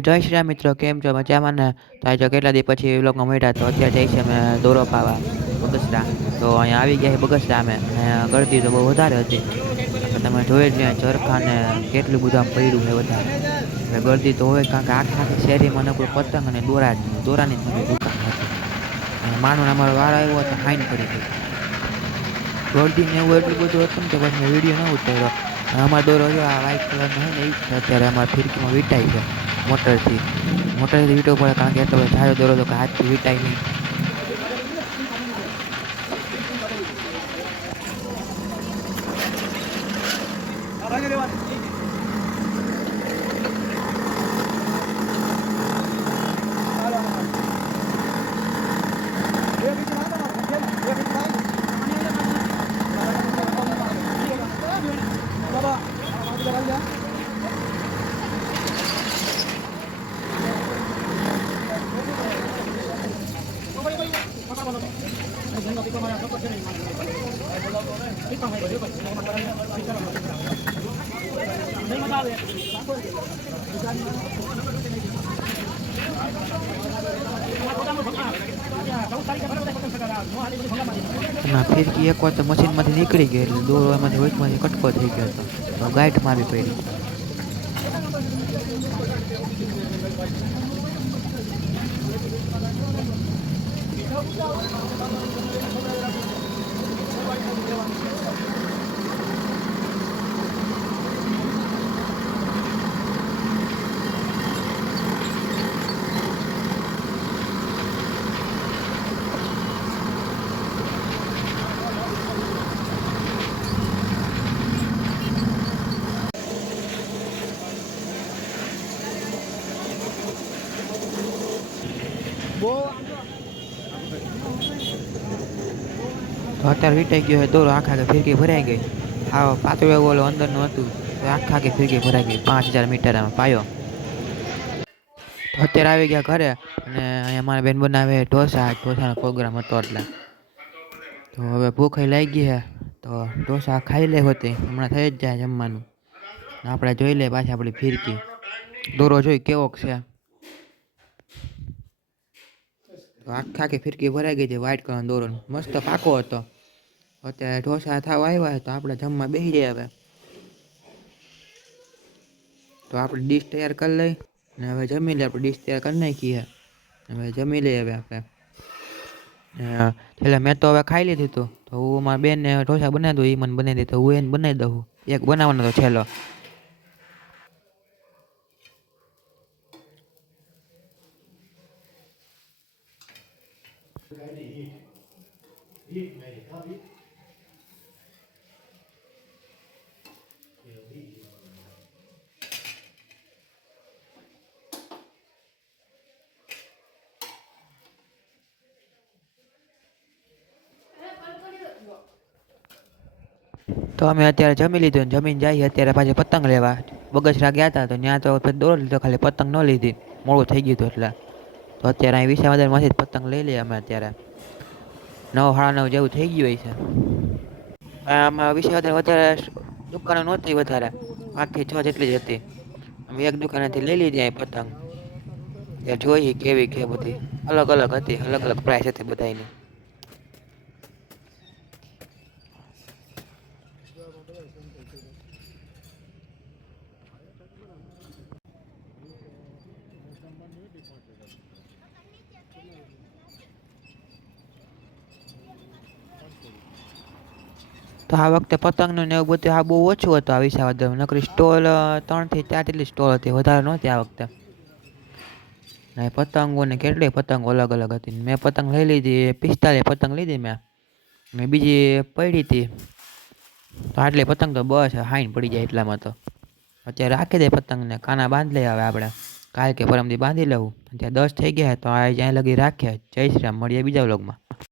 જય શ્રી રામ મિત્રો, કેમ છો? મજામાં ને? તો આજે કેટલા દી પછી એ લોકોમાં મળ્યા, તો અત્યારે જઈ છે અમે દોરો પાવા બગસરા. તો અહીંયા આવી ગયા છે બગસરા અમે, અને ગળદી તો બહુ વધારે હતી. આપણે તમે જોઈ જ લ્યો ચરખા ને કેટલું બધું આમ પડ્યું છે વધારે. એટલે ગળદી તો હોય જ, કારણ કે આખી શેરીમાં નકરું પતંગ અને દોરા જ નહીં, દોરાની જ નકરી દુકાન હતી. અને માનો ને અમારો વારો આવ્યો તો ફાઇન પડી ગઈ. ગળદી ને એવું એટલું બધું હતું ને કે પછી મેં વિડીયો ન ઉતાર્યો. અમારો દોરો જો આ વ્હાઈટ કલરનો છે ને, એ જ છે અત્યારે અમારા ફિરકીમાં વીંટાય છે મોટરથી. મોટરથી વીંટવો પડે, કારણ કે એટલો બધો જાજો દોરો તો કે હાથથી વીંટાય નહીં. એમાં ફિરકી એક વાર તો મશીનમાંથી નીકળી ગઈ, એટલે દોરો એમાંથી વચમાંથી કટકો થઈ ગયો હતો, તો ગાંઠ મારવી પડી. તો અત્યારે વીંટાઈ ગયો દોરો, આખા ફિરકી ભરાઈ ગઈ. હા, પાતળું એવું ઓલું અંદરનું હતું, તો આખા ફિરકી ભરાઈ ગઈ. 5000 મીટર આમાં પાયો. તો અત્યારે આવી ગયા ઘરે, અને અહીંયા મારા બેન બનાવે ઢોસાનો પ્રોગ્રામ હતો એટલે. તો હવે ભૂખ લાગી છે, તો ઢોસા ખાઈ લે હોતી, હમણાં થઈ જ જાય જમવાનું. આપણે જોઈ લે પાછી આપણી ફિરકી, દોરો જોઈ કેવોક છે. તો આખી ફિરકી ભરાઈ ગઈ છે, વ્હાઈટ કલરનો દોરો મસ્ત પાકો હતો. અત્યારે ઢોસા થાવ આવ્યા, તો આપણે જમવા બેસી જાય હવે. તો આપણે ડીશ તૈયાર કરી લઈ, અને હવે જમી લઈએ. આપણે ડીશ તૈયાર કરી નાખીએ, હવે જમી લઈએ હવે આપણે. એટલે મેં તો હવે ખાઈ લીધું હતું, તો હું મારા બેનને ઢોસા બનાવી દઉં, એ મને બનાવી દે, તો હું એને બનાવી દઉં. એક બનાવવાનો તો છેલ્લો. તો અમે અત્યારે જમી લીધું, જમીન જઈએ અત્યારે પાછી પતંગ લેવા. બગસરા ગયા હતા, તો ત્યાં તો દોરો લીધો, ખાલી પતંગ ન લીધી, મોડું થઈ ગયું હતું એટલે. તો અત્યારે અહીં વિસાવદરમાંથી જ પતંગ લઈ લઈએ અમે. અત્યારે 9 સાડા 9 જેવું થઈ ગયું હોય છે. આમાં વિસાવદર વધારે દુકાનો નહોતી, વધારે 5 થી 6 જેટલી જ હતી. અમે એક દુકાનેથી લઈ લીધી અહીં પતંગ. ત્યાં જોઈએ કેવી કે બધી અલગ અલગ હતી, અલગ અલગ પ્રાઇસ હતી બધાની. તો આ વખતે પતંગનું ને એવું બધું આ બહુ ઓછું હતું આ વિસાવદરમાં. નકરી સ્ટોલ 3 થી 4 જેટલી સ્ટોલ હતી, વધારે નહોતી આ વખતે. ને પતંગો ને કેટલી પતંગો અલગ અલગ હતી. મેં પતંગ લઈ લીધી 45 પતંગ લીધી મેં બીજી પડી હતી. તો આટલી પતંગ તો બસ હાઈન પડી જાય એટલામાં. તો અત્યારે રાખી દે પતંગને, કાના બાંધી લઈએ હવે આપણે. કાલ કે પરમથી બાંધી લઉં. ત્યાં 10 થઈ ગયા, તો આ જ્યાં લગી રાખ્યા. જય શ્રી રામ, મળીએ બીજા વ્લોગમાં.